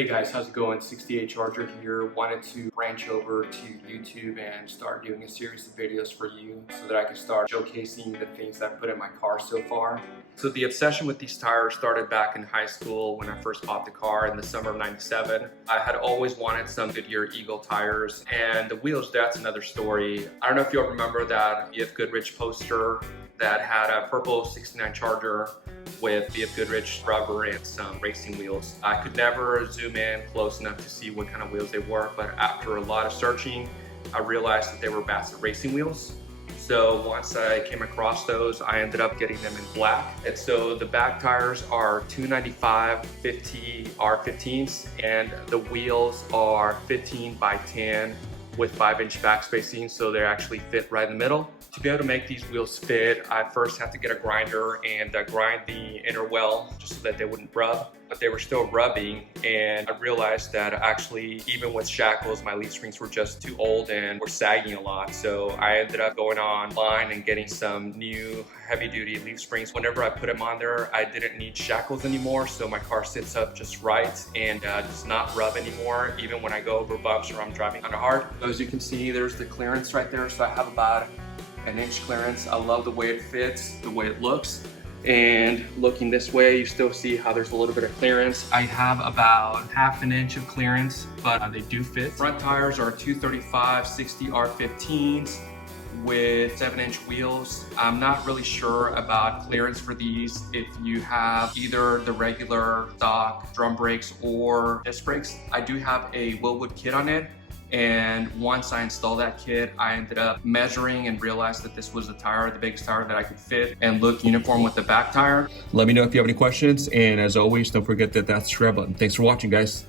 Hey guys, how's it going? 68 Charger here. Wanted to branch over to YouTube and start doing a series of videos for you so that I can start showcasing the things that I put in my car so far. So the obsession with these tires started back in high school when I first bought the car in the summer of '97. I had always wanted some Goodyear Eagle tires, and the wheels, that's another story. I don't know if you'll remember that BF Goodrich poster that had a purple 69 Charger with BF Goodrich rubber and some racing wheels. I could never zoom in close enough to see what kind of wheels they were, but after a lot of searching, I realized that they were Bassett racing wheels. So once I came across those, I ended up getting them in black. And so the back tires are 295 50 R15s, and the wheels are 15 by 10 with 5-inch back spacing, so they actually fit right in the middle. To be able to make these wheels fit, I first had to get a grinder and grind the inner well just so that they wouldn't rub, but they were still rubbing, and I realized that actually even with shackles, my leaf springs were just too old and were sagging a lot. So I ended up going online and getting some new heavy-duty leaf springs. Whenever I put them on there, I didn't need shackles anymore, so my car sits up just right and does not rub anymore, even when I go over bumps or I'm driving kind of hard. So as you can see, there's the clearance right there, so I have about an inch clearance. I love the way it fits, the way it looks. And looking this way, you still see how there's a little bit of clearance. I have about ½ an inch of clearance, but they do fit. Front tires are 235 60 R15s with 7-inch wheels. I'm not really sure about clearance for these. If you have either the regular stock drum brakes or disc brakes, I do have a Willwood kit on it. And once I installed that kit, I ended up measuring and realized that this was the tire, the biggest tire that I could fit and look uniform with the back tire. Let me know if you have any questions, and as always, don't forget that that's the subscribe button. Thanks for watching, guys.